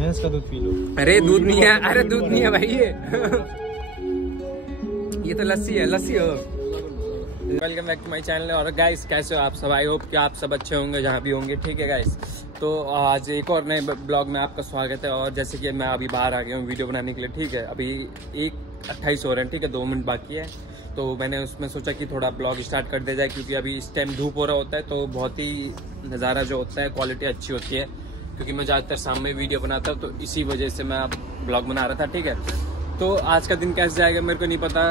भैंस का दूध पी लो। अरे दूध नहीं है, अरे दूध नहीं है भाई ये तो लस्सी है, लस्सी हो। Welcome back to my channel. और गाइस कैसे हो आप सब? आई होप कि आप सब अच्छे होंगे जहाँ भी होंगे। ठीक है गाइस, तो आज एक और नए ब्लॉग में आपका स्वागत है। और जैसे कि मैं अभी बाहर आ गया हूँ वीडियो बनाने के लिए। ठीक है, अभी 1:28 हो रहे हैं। ठीक है, 2 मिनट बाकी है। तो मैंने उसमें सोचा कि थोड़ा ब्लॉग स्टार्ट कर दिया जाए, क्योंकि अभी इस टाइम धूप हो रहा होता है तो बहुत ही नज़ारा जो होता है क्वालिटी अच्छी होती है। क्योंकि मैं ज़्यादातर शाम में वीडियो बनाता हूँ, तो इसी वजह से मैं अब ब्लॉग बना रहा था। ठीक है, तो आज का दिन कैसे जाएगा मेरे को नहीं पता,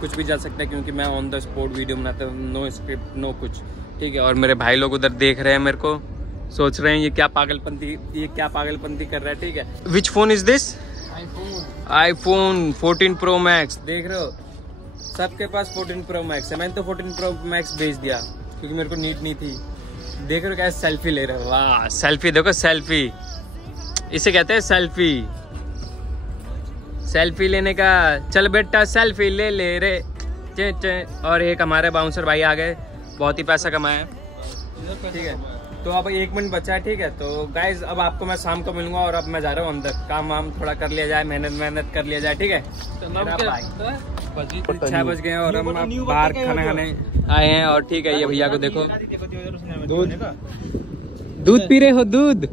कुछ भी जा सकता है, क्योंकि मैं ऑन द स्पॉट वीडियो बनाता हूँ, नो स्क्रिप्ट नो कुछ। ठीक है, और मेरे भाई लोग उधर देख रहे हैं मेरे को, सोच रहे हैं ये क्या पागलपंती कर रहा है। ठीक है, विच phone is this? IPhone 14 pro max. देख रहे हो, सबके पास 14 प्रो मैक्स है। मैंने तो 14 प्रो मैक्स भेज दिया क्योंकि मेरे को नीड नहीं थी। देख रहे हो कैसे सेल्फी ले रहे हो? वाह, सेल्फी देखो, सेल्फी इसे कहते हैं सेल्फी। सेल्फी लेने का, चल बेटा सेल्फी ले ले रे चे चे। और एक हमारे बाउंसर भाई आ गए, बहुत ही पैसा कमाया। ठीक है, तो अब 1 मिनट बचा है। ठीक है, तो गाइज अब आपको मैं शाम को मिलूंगा। और अब मैं जा रहा हूँ अंदर, काम वाम थोड़ा कर लिया जाए, मेहनत कर लिया जाए। ठीक है, 6 बज गए हैं और हम बाहर खाना खाने आए हैं। और ठीक है, ये भैया को देखो, दूध पी रहे हो? दूध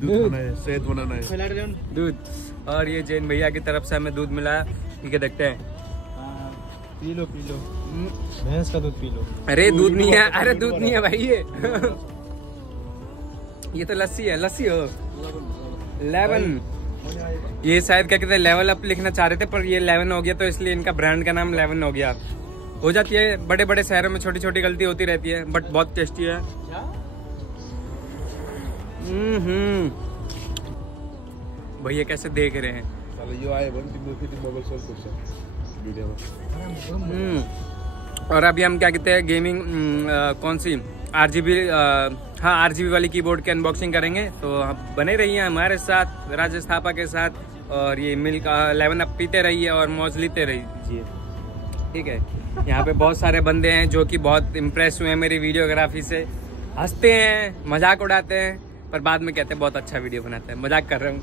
सेहत बनाना है दूध। और ये जैन भैया की तरफ से हमें दूध मिला। ठीक है, देखते हैं। पी लो भैंस का दूध पी लो। अरे दूध नहीं है, अरे दूध नहीं है भाई ये तो लस्सी है, लस्सी हो। 11 ये शायद क्या कहते हैं, लेवल अप लिखना चाह रहे थे, पर ये 11 हो गया, तो इसलिए इनका ब्रांड का नाम 11 हो गया। हो जाती है, बड़े बड़े शहरों में छोटी छोटी गलती होती रहती है, बट बहुत टेस्टी है। भैया कैसे देख रहे हैं। और अभी हम क्या कहते हैं, गेमिंग कौन सी RGB वाली कीबोर्ड की अनबॉक्सिंग करेंगे। तो आप बने रहिए हमारे साथ, राजेश थापा के साथ। और ये मिल्क 11 अप पीते रहिए और मौज लेते रहिए। ठीक है, यहाँ पे बहुत सारे बंदे हैं जो कि बहुत इम्प्रेस हुए हैं मेरी वीडियोग्राफी से, हंसते हैं, मजाक उड़ाते हैं, पर बाद में कहते हैं बहुत अच्छा वीडियो बनाते हैं। मजाक कर रहा हूँ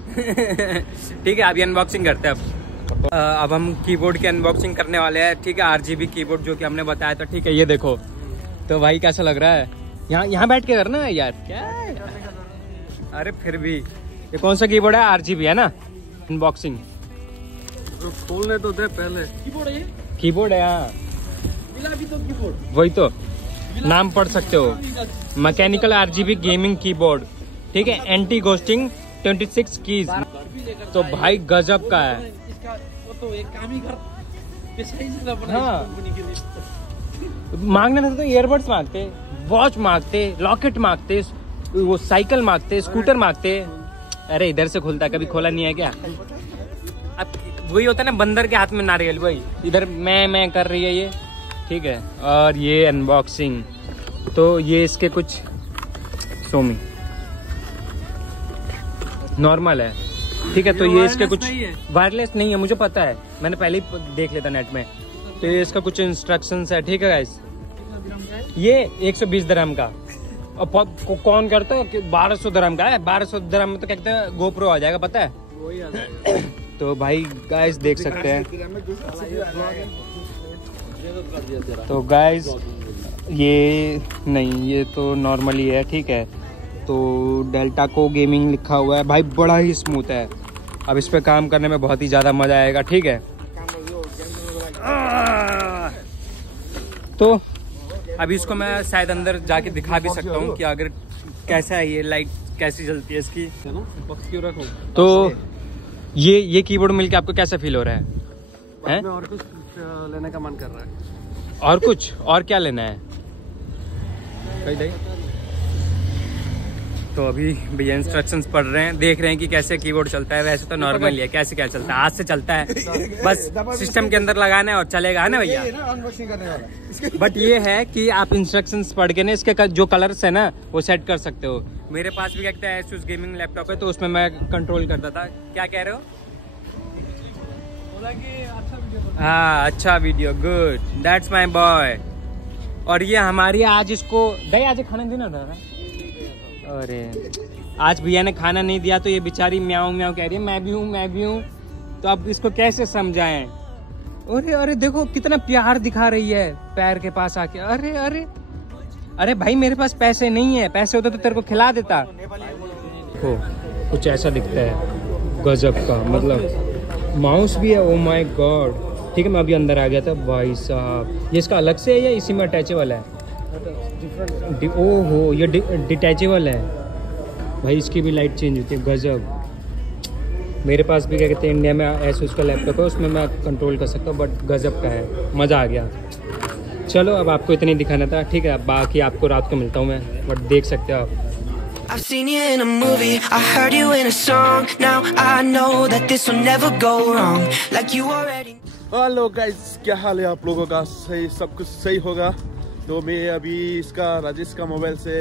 ठीक है, अभी अनबॉक्सिंग करते हैं। अब हम कीबोर्ड की अनबॉक्सिंग करने वाले हैं। ठीक है, RGB कीबोर्ड जो कि हमने बताया था। ठीक है, ये देखो तो भाई कैसा लग रहा है। यहाँ बैठ के करना है यार, क्या है? अरे फिर भी ये कौन सा कीबोर्ड है? RGB है ना। अनबॉक्सिंग खोलने तो दे पहले। कीबोर्ड है यहाँ, वही तो नाम पढ़ सकते हो, मैकेनिकल RGB गेमिंग कीबोर्ड। ठीक है, एंटी घोस्टिंग 26 कीज। तो भाई गजब का है। हाँ, मांगने तो ईयरबड्स मांगते, वॉच मांगते, लॉकेट मांगते, वो साइकिल मांगते, स्कूटर मांगते। अरे इधर से खुलता है, कभी खोला नहीं है क्या? अब वही होता है ना, बंदर के हाथ में नारियल, वही इधर मैं कर रही है ये। ठीक है, और ये अनबॉक्सिंग तो ये इसके कुछ सोमी नॉर्मल है। ठीक है, तो ये इसके कुछ वायरलेस नहीं है, मुझे पता है, मैंने पहले ही देख लिया था नेट में। तो ये इसका कुछ इंस्ट्रक्शंस है। ठीक है गाइस, ये 120 दिरहम का। और कौन करता है कि 1200 दिरहम का है? 1200 दिरहम में तो कहते हैं गोप्रो आ जाएगा, पता है तो भाई गाइस देख सकते हैं। तो गाइस ये नहीं, ये तो नॉर्मली है। ठीक है, तो डेल्टा को गेमिंग लिखा हुआ है भाई, बड़ा ही स्मूथ है। अब इस पे काम करने में बहुत ही ज़्यादा मज़ा आएगा। ठीक है, तो अभी इसको मैं शायद अंदर जाके दिखा भी सकता हूँ कि अगर कैसा है, ये लाइट कैसी जलती है इसकी। तो ये कीबोर्ड मिलके आपको कैसा फील हो रहा है? और कुछ लेने का मन कर रहा है। और कुछ? और क्या लेना है? कहीं तो अभी भैया इंस्ट्रक्शंस पढ़ रहे हैं, देख रहे हैं कि कैसे कीबोर्ड चलता है। वैसे तो नॉर्मल है, कैसे क्या चलता है, हाथ से चलता है, बस सिस्टम के अंदर लगाना है और चलेगा, है ना भैया? बट ये है कि आप इंस्ट्रक्शंस पढ़ के ना इसके जो कलर्स है ना वो सेट कर सकते हो। मेरे पास भी कहते हैं Asus गेमिंग लैपटॉप है, तो उसमें मैं कंट्रोल करता था। क्या कह रहे हो? हाँ, अच्छा video, good, that's my boy. और ये हमारी आज इसको गए आज खाने देना था। अरे आज भैया ने खाना नहीं दिया तो ये बेचारी म्याऊं म्याऊं कह रही है मैं भी हूँ। तो अब इसको कैसे समझाएं। अरे अरे देखो कितना प्यार दिखा रही है पैर के पास आके। अरे अरे अरे भाई मेरे पास पैसे नहीं है, पैसे होते तो तेरे को खिला देता। हो कुछ ऐसा दिखता है गजब का, मतलब माउस भी है। Oh my God. ठीक है मैं अभी अंदर आ गया था भाई साहब। ये इसका अलग से है या इसी में अटैचेबल है? ओहो ये डिटैचेबल है भाई। इसकी भी लाइट चेंज होती है, गजब। मेरे पास भी क्या कहते हैं इंडिया में ऐसे उसका लैपटॉप है, उसमें मैं कंट्रोल कर सकता हूँ, बट गजब का है, मज़ा आ गया। चलो अब आपको इतना ही दिखाना था, ठीक है। बाकी आपको रात को मिलता हूँ मैं, बट देख सकते हो आप। I've seen you in a movie, I heard you in a song. Now I know that this will never go wrong. Like you already. Hello guys, क्या हाल है आप लोगों का? सही, सब कुछ सही होगा। तो मैं अभी इसका राजेश का मोबाइल से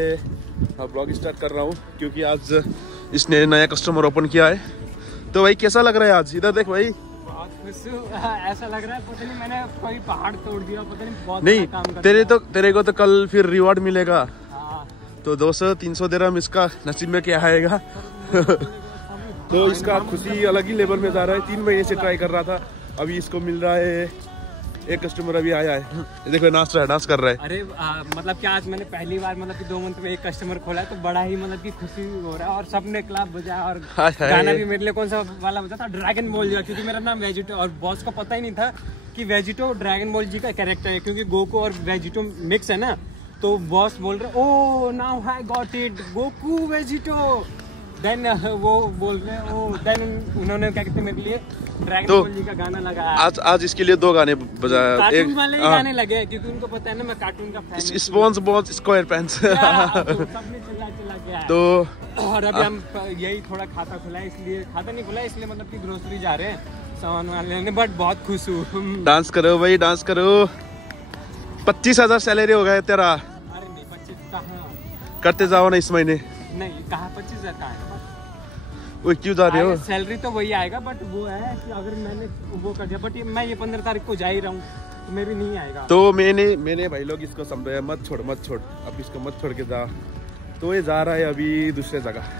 ब्लॉग स्टार्ट कर रहा हूँ, क्योंकि आज इसने नया कस्टमर ओपन किया है। तो भाई कैसा लग रहा है आज? इधर देख भाई। बहुत खुश हूँ। ऐसा लग रहा है पता नहीं मैंने कोई पहाड़ तोड़ दिया, पता नहीं बहुत नहीं काम कर तेरे को तो कल फिर रिवॉर्ड मिलेगा। हाँ। तो 200-300 दिरहम इसका नसीब में क्या आएगा। तो इसका खुशी अलग ही लेवल में जा रहा है। 3 महीने से ट्राई कर रहा था, अभी इसको मिल रहा है। एक कस्टमर अभी आया है, देखो नाच रहा है, डांस कर रहा है। अरे मतलब कि आज मैंने पहली बार मतलब कि 2 मंथ में एक कस्टमर खोला है, तो बड़ा ही मतलब कि खुशी हो रहा है। और सबने क्लब बजाया और गाना भी मेरे लिए कौन सा वाला बजा था, ड्रैगन बॉल जी का, क्योंकि मेरा नाम वेजिटो। और बॉस को पता ही नहीं था कि वेजिटो ड्रैगन बॉल जी का कैरेक्टर है, क्योंकि गोकू और वेजिटो मिक्स है ना। तो बॉस बोल रहे oh now I got it Goku Vegito. Then वो बोल रहे हैं ओ, देन उन्होंने क्या कहते हैं मेरे लिए ड्रैगन बॉल जी का गाना लगाया। आज इसके लिए 2 गाने बजाया। कार्टून वाले गाने लगे, क्योंकि उनको पता है ना मैं कार्टून का फैन हूं। Sponge square pants. सबने चिल्ला गया है। तो और अभी हम यही थोड़ा खाता खुला है, इसलिए खाता नहीं खुला है, इसलिए मतलब कि ग्रोसरी जा रहे हैं सामान वाले लेने। बट बहुत खुश हूँ। डांस करो भाई, डांस करो। 25,000 सैलरी हो गया तेरा। अरे नहीं 25 कहाँ करते जाओ ना इस महीने। नहीं कहाँ 25,000 कहाँ है? वो क्यों जा रहे हो? सैलरी तो वही आएगा, बट वो है कि अगर मैंने वो कर दिया, बट मैं ये 15 तारीख को जा ही रहा हूँ, तो मेरी नहीं आएगा। तो मैंने भाई लोग इसको समझाया मत छोड़, अब इसको मत छोड़ के जा। तो ये जा रहा है अभी दूसरे जगह।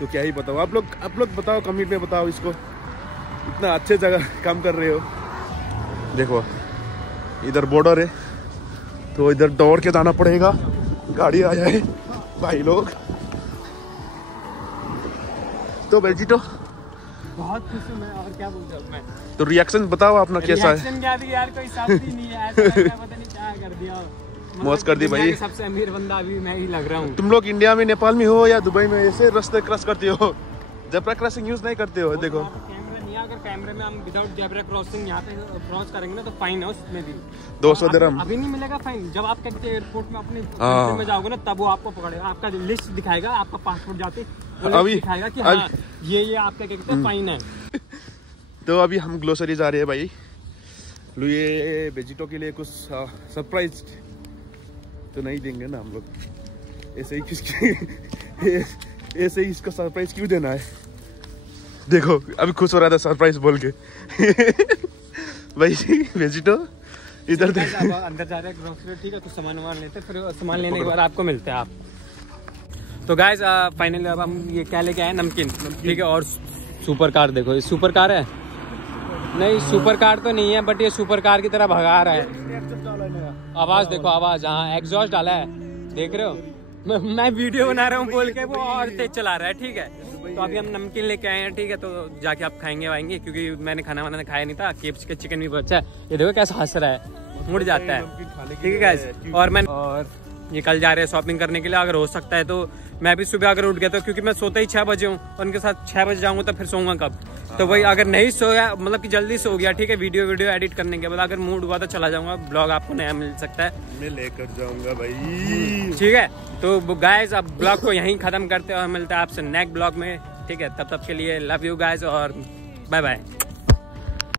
तो क्या ही बताओ, आप लोग बताओ, कमेंट में बताओ इसको, इतना अच्छे जगह काम कर रहे हो। देखो इधर बॉर्डर है, तो इधर दौड़ के जाना पड़ेगा, गाड़ी आ जाए भाई लोग। तो वेजिटो बहुत खुश हूँ मैं, और क्या बोलता हूँ मैं। तो रिएक्शन बताओ अपना कैसा है? रिएक्शन क्या यार, कोई शब्द ही नहीं है, ऐसा लग रहा है पता नहीं क्या कर दिया। मौज कर दी भाई। सबसे अमीर बंदा अभी मैं ही लग रहा हूँ। तुम लोग इंडिया में, नेपाल में हो या दुबई में, ऐसे रास्ते क्रॉस करते हो, जेब्रा क्रॉसिंग यूज नहीं करते हो। देखो कैमरा नहीं है, अगर कैमरे में हम विदाउट जेब्रा क्रॉसिंग यहाँ पे क्रॉस करेंगे ना तो फाइन है उसमें भी 200 दिरहम। अभी नहीं मिलेगा फाइन। जब आप कहते एयरपोर्ट में अपने कंट्री में जाओगे ना, तब वो आपको पकड़ेगा, आपका लिस्ट दिखाएगा, आपका पासपोर्ट जाते अभी दिखाएगा कि हाँ ये आपका क्या कहते हैं फाइन है। तो अभी हम ग्लोसरी जा रहे हैं भाई। ये वेजिटो के लिए कुछ सरप्राइज तो नहीं देंगे ना हम लोग, ऐसे ही इसको सरप्राइज क्यों देना है? देखो अभी खुश हो रहा था सरप्राइज बोल के। भाई वेजिटो इधर अंदर जा रहे हैं ग्रोसरी, ठीक है। तो सामान लेते, फिर सामान लेने के बाद आपको मिलते हैं आप। तो गाइस फाइनली अब हम ये क्या लेके आए, नमकीन, ठीक है। और सुपर कार देखो, ये सुपर कार है नहीं, सुपर कार तो नहीं है, बट ये सुपर कार की तरह भगा रहा है। आवाज देखो, आवाज, हाँ एग्जॉस्ट डाला है, देख रहे हो। मैं वीडियो बना रहा हूँ बोल के, वो और तेज चला रहा है, ठीक है। तो अभी हम नमकीन लेके आए हैं, ठीक है। तो जाके आप खाएंगे वाएंगे, क्योंकि मैंने खाना वाना खाया नहीं था। KFC का चिकन भी बचा है, ये देखो कैसा हंस रहा है, मुड़ जाता है, ठीक है गाइस। और ये कल जा रहे हैं शॉपिंग करने के लिए। अगर हो सकता है तो मैं भी सुबह अगर उठ गया तो, क्योंकि मैं सोता ही 6 बजे हूँ, और उनके साथ 6 बजे जाऊँगा तो फिर सोऊंगा कब? तो वही अगर नहीं सोया, मतलब कि जल्दी सो गया, ठीक है, वीडियो एडिट करने के बाद अगर मूड हुआ तो चला जाऊंगा, ब्लॉग आपको नया मिल सकता है, मैं लेकर जाऊंगा भाई, ठीक है। तो गाइस अब ब्लॉग को यहीं खत्म करते हैं और मिलता है आपसे नेक्स्ट ब्लॉग में, ठीक है। तब के लिए लव यू गाइस और बाय बाय।